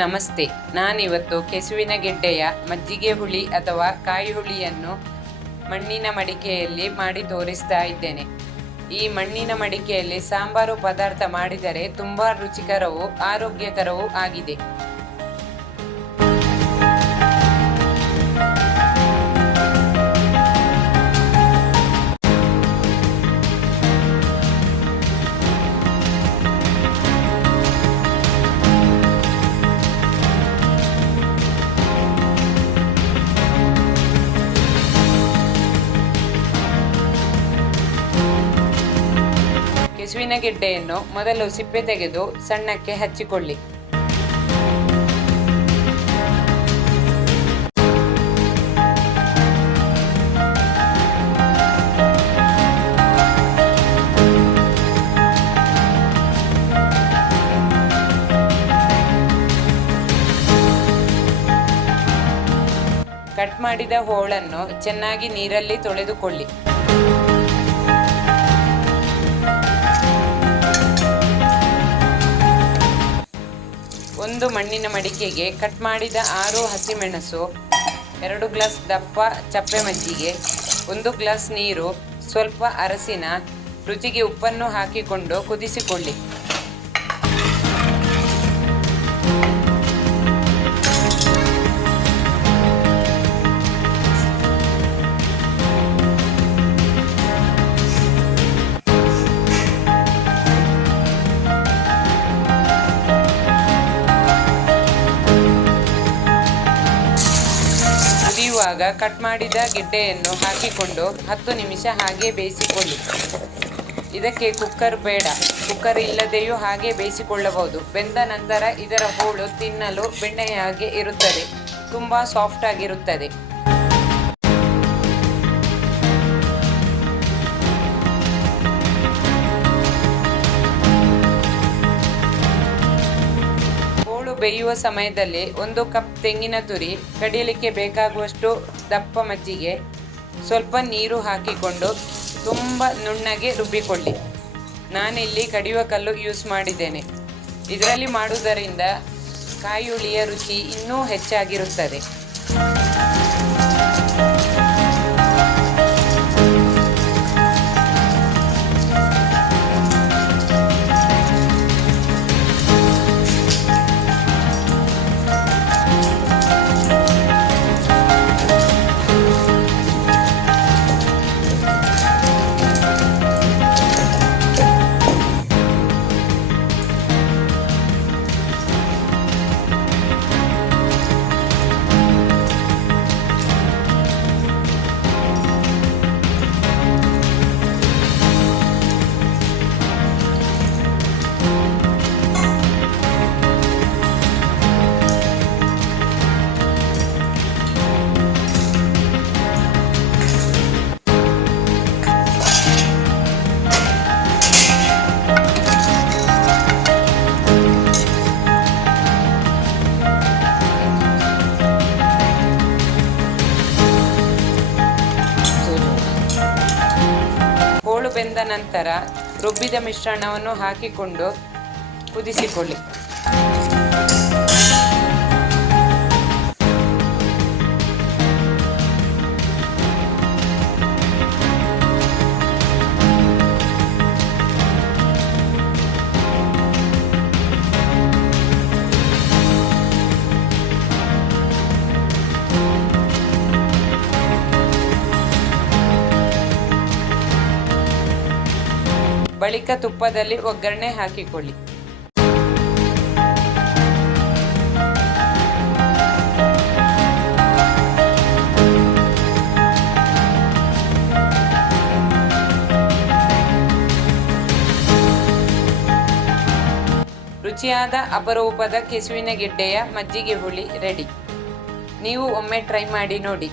ನಮಸ್ತೆ. ನಾನಿವತ್ತು ಕೆಸುವಿನ ಗೆಡ್ಡೆಯ ಮಜ್ಜಿಗೆ ಹುಳಿ ಅಥವಾ ಕಾಯಿ ಹುಳಿಯನ್ನು ಮಣ್ಣಿನ ಮಡಿಕೆಯಲ್ಲಿ ಮಾಡಿ ತೋರಿಸ್ತಾ ಇದ್ದೇನೆ. ಈ ಮಣ್ಣಿನ ಮಡಿಕೆಯಲ್ಲಿ ಸಾಂಬಾರು ಪದಾರ್ಥ ಮಾಡಿದರೆ ತುಂಬಾ ರುಚಿಕರವೂ ಆರೋಗ್ಯಕರವೂ ಆಗಿದೆ. ಕೆಸುವಿನ ಗೆಡ್ಡೆಯನ್ನು ಮೊದಲು ಸಿಪ್ಪೆ ತೆಗೆದು ಸಣ್ಣಕ್ಕೆ ಹಚ್ಚಿಕೊಳ್ಳಿ. ಕಟ್ ಮಾಡಿದ ಹೋಳನ್ನು ಚೆನ್ನಾಗಿ ನೀರಲ್ಲಿ ತೊಳೆದುಕೊಳ್ಳಿ. ಒಂದು ಮಣ್ಣಿನ ಮಡಿಕೆಗೆ ಕಟ್ ಮಾಡಿದ 6 ಹಸಿಮೆಣಸು, 2 ಗ್ಲಾಸ್ ದಪ್ಪ ಚಪ್ಪೆ ಮಜ್ಜಿಗೆ, 1 ಗ್ಲಾಸ್ ನೀರು, ಸ್ವಲ್ಪ ಅರಸಿನ, ರುಚಿಗೆ ಉಪ್ಪನ್ನು ಹಾಕಿಕೊಂಡು ಕುದಿಸಿಕೊಳ್ಳಿ. ಕುದಿಯುವಾಗ ಕಟ್ ಮಾಡಿದ ಗೆಡ್ಡೆಯನ್ನು ಹಾಕಿಕೊಂಡು 10 ನಿಮಿಷ ಹಾಗೆ ಬೇಯಿಸಿಕೊಳ್ಳಿ. ಇದಕ್ಕೆ ಕುಕ್ಕರ್ ಬೇಡ, ಕುಕ್ಕರ್ ಇಲ್ಲದೆಯೂ ಹಾಗೆ ಬೇಯಿಸಿಕೊಳ್ಳಬಹುದು. ಬೆಂದ ನಂತರ ಇದರ ಹೋಳು ತಿನ್ನಲು ಬೆಣ್ಣೆಯಾಗಿ ಇರುತ್ತದೆ, ತುಂಬಾ ಸಾಫ್ಟ್ ಆಗಿರುತ್ತದೆ. ಬೇಯುವ ಸಮಯದಲ್ಲಿ 1 ಕಪ್ ತೆಂಗಿನ ತುರಿ, ಕಡಿಯಲಿಕ್ಕೆ ಬೇಕಾಗುವಷ್ಟು ದಪ್ಪ ಮಜ್ಜಿಗೆ, ಸ್ವಲ್ಪ ನೀರು ಹಾಕಿಕೊಂಡು ತುಂಬ ನುಣ್ಣಗೆ ರುಬ್ಬಿಕೊಳ್ಳಿ. ನಾನಿಲ್ಲಿ ಕಡಿಯುವ ಕಲ್ಲು ಯೂಸ್ ಮಾಡಿದ್ದೇನೆ. ಇದರಲ್ಲಿ ಮಾಡುವುದರಿಂದ ಕಾಯಿ ಹುಳಿಯ ರುಚಿ ಇನ್ನೂ ಹೆಚ್ಚಾಗಿರುತ್ತದೆ. ಬೆಂದ ನಂತರ ರುಬ್ಬಿದ ಮಿಶ್ರಣವನ್ನು ಹಾಕಿಕೊಂಡು ಕುದಿಸಿಕೊಳ್ಳಿ. ಬಳಿಕ ತುಪ್ಪದಲ್ಲಿ ಒಗ್ಗರಣೆ ಹಾಕಿಕೊಳ್ಳಿ. ರುಚಿಯಾದ ಅಪರೂಪದ ಕೆಸುವಿನ ಗೆಡ್ಡೆಯ ಮಜ್ಜಿಗೆ ಹುಳಿ ರೆಡಿ. ನೀವು ಒಮ್ಮೆ ಟ್ರೈ ಮಾಡಿ ನೋಡಿ.